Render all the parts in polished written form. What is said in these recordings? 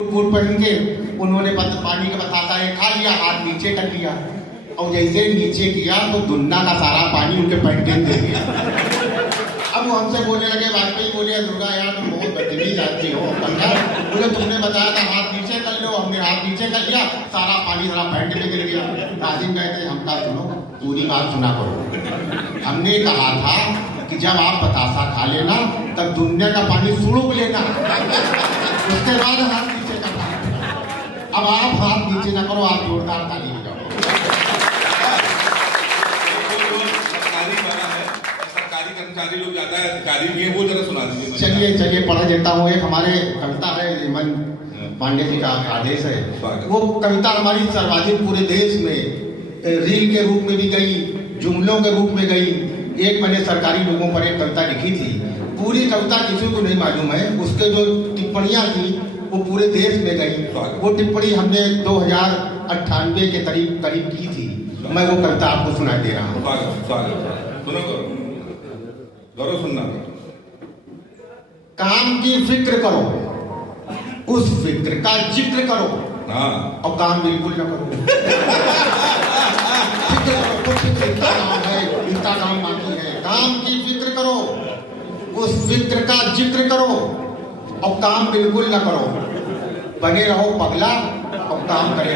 Coat पहन के उन्होंने पानी का बतासा है खा लिया, हाथ नीचे कर लिया और जैसे नीचे किया तो दुन्ना का सारा पानी उनके पैंट में दे गया। अब वो हमसे बोलने लगे, वाजपेयी बोले दुर्गा यार तुम बहुत बदतमीज आती हो। बोले तुमने बताया था हाथ नीचे कर लो, हमने हाथ नीचे कर लिया, सारा पानी सारा पैंट में गिर गया। नाजिम कहते हम कहा सुनो पूरी बात सुना करो, हमने कहा था कि जब आप बतासा खा लेना तब दुनिया का पानी सुड़ूक लेना, उसके बाद हाथ नीचे करना। अब आप हाथ नीचे ना करो, आप जोरदार ताली हो जाओ। सरकारी कर्मचारी लोग ज्यादा है, अधिकारी भी है, वो जरा सुना दीजिए। चलिए पढ़ देता हूँ। एक हमारे कविता है मन पांडे जी का आदेश है, वो कविता हमारी सर्वाधिक पूरे देश में रील के रूप में भी गई, जुमलों के रूप में गई। एक मैंने सरकारी लोगों पर एक कविता लिखी थी, पूरी कविता किसी को नहीं मालूम है, उसके जो टिप्पणियां थी वो पूरे देश में गई। वो टिप्पणी हमने 2098 के करीब की थी। मैं वो कविता आपको सुना दे रहा हूँ। सुनना। काम की फिक्र करो, उस फिक्र का जिक्र करो, और काम बिल्कुल न करो। फिक्र करो, कुछ इतना काम है, इतना काम बाकी है। काम की फिक्र करो, उस फिक्र का जिक्र करो, और काम बिल्कुल न करो। बने रहो पगला और काम करे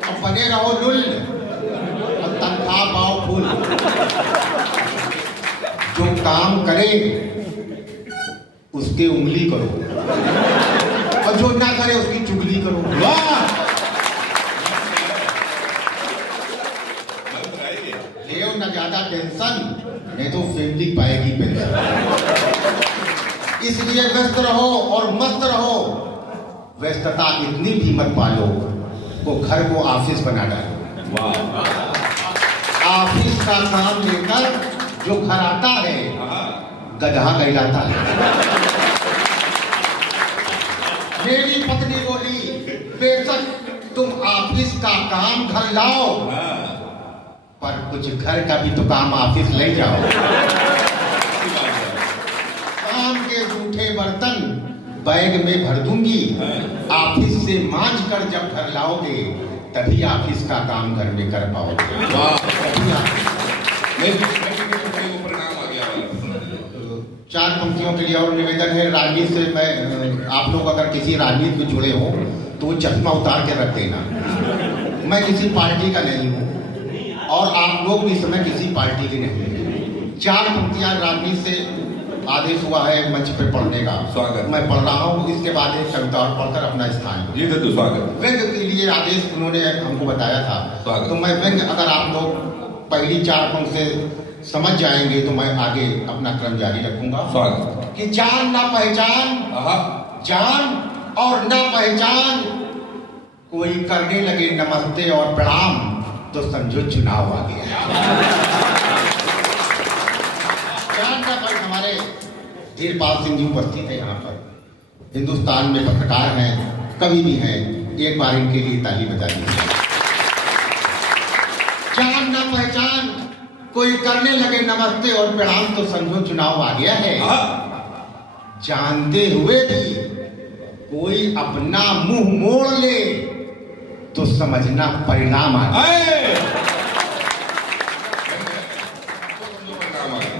और बने रहो लुल और तनख्वाह पाओ फूल। जो काम करे उसके उंगली करो, और जो ना करे उसकी चुगली करो। ले ना ज्यादा टेंशन, नहीं तो फैमिली पाएगी पेंशन। इसलिए व्यस्त रहो और मस्त रहो, व्यस्तता इतनी भी मत पालो वो घर को ऑफिस बना डालो। ऑफिस का काम लेकर जो घर आता है गधा कहलाता है। मेरी पत्नी बोली बेशक तुम ऑफिस का काम घर लाओ, पर कुछ घर का भी तो काम ऑफिस ले जाओ। काम के जूठे बर्तन बैग में भर दूंगी, ऑफिस से मांझ कर जब घर लाओगे तभी ऑफिस का काम घर में कर पाओगे। चार पंक्तियों के लिए और निवेदन है। राजनीति से मैं आप लोग अगर किसी राजनीति में जुड़े हो तो वो चश्मा उतार के रख देना। मैं किसी पार्टी का नहीं हूँ और आप लोग भी इस समय किसी पार्टी के नहीं हैं। चार पंक्तियां राजनीति से आदेश हुआ है मंच पे पढ़ने का, स्वागत मैं पढ़ रहा हूँ। इसके बाद एक कविता और पढ़कर अपना स्थान जी तो स्वागत। व्यंग्य के लिए आदेश उन्होंने हमको बताया था, तो मैं व्यंग्य अगर आप लोग पहली चार पंक्ति से समझ जाएंगे तो मैं आगे अपना क्रम जारी रखूंगा। स्वागत। कि जान ना पहचान, जान और ना पहचान, कोई करने लगे नमस्ते और प्रणाम तो समझो चुनाव आ गया। जान ना पहचान, हमारे धीरपाल सिंह जी उपस्थित है यहाँ पर, हिंदुस्तान में पत्रकार हैं, कवि भी हैं, एक बार इनके लिए ताली बजा दीजिए। जान ना पहचान, कोई करने लगे नमस्ते और प्रणाम तो समझो चुनाव आ गया है। जानते हुए भी कोई अपना मुंह मोड़ ले तो समझना परिणाम आ गया।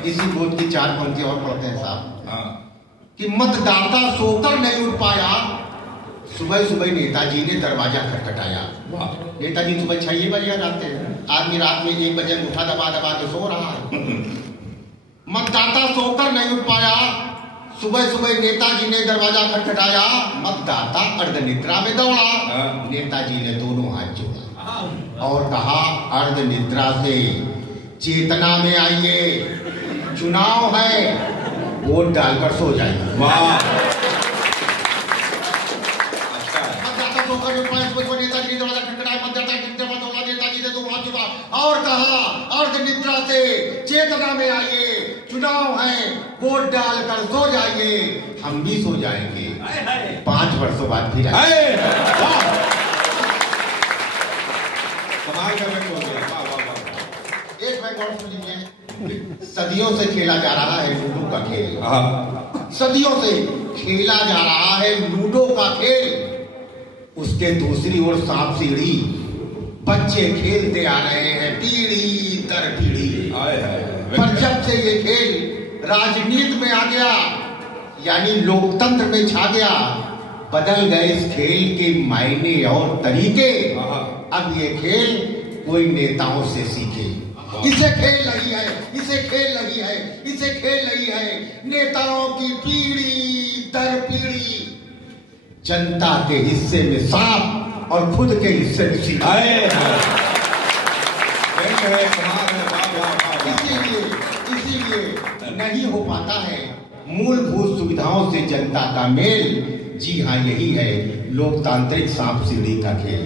इसी बोध की चार पंक्ति और पढ़ते हैं साहब। कि मतदाता सोकर नहीं उठ पाया, सुबह सुबह नेताजी ने दरवाजा खटखटाया। नेताजी सुबह 6 बजे जाते हैं, आदमी रात में 1 बजे उठा दबा दबा के सो रहा है। मतदाता सोकर नहीं उठ पाया, सुबह सुबह नेताजी ने दरवाजा खटखटाया। मतदाता अर्धनिद्रा में दौड़ा, नेताजी ने दोनों हाथ जोड़ा और कहा अर्धनिद्रा से चेतना में आइए, चुनाव है, वोट डालकर सो जाइए। नेताजी दरवाजा खटखटाया, नेताजी ने दोनों हाथ जोड़ा और कहा अर्धनिद्रा से चेतना में आइए, चुनाव है, वोट डालकर सो जाइए। हम भी सो जाएंगे, 5 वर्षों बाद फिर एक मैं गौर सुन लीजिए। सदियों से खेला जा रहा है लूडो का खेल। हाँ सदियों से खेला जा रहा है लूडो का खेल। उसके दूसरी ओर सांप सीढ़ी बच्चे खेलते आ रहे हैं पीढ़ी दर पीढ़ी। पर जब से ये खेल राजनीति में आ गया, यानी लोकतंत्र में छा गया, बदल गए इस खेल के मायने और तरीके। अब ये खेल कोई नेताओं से सीखे। इसे खेल रही है, इसे खेल रही है, इसे खेल रही है नेताओं की पीढ़ी दर पीढ़ी। जनता के हिस्से में सांप और खुद के हिस्से में सीधा। इसीलिए नहीं हो पाता है मूलभूत सुविधाओं से जनता का मेल। जी हाँ, यही है लोकतांत्रिक सांप सीढ़ी का खेल।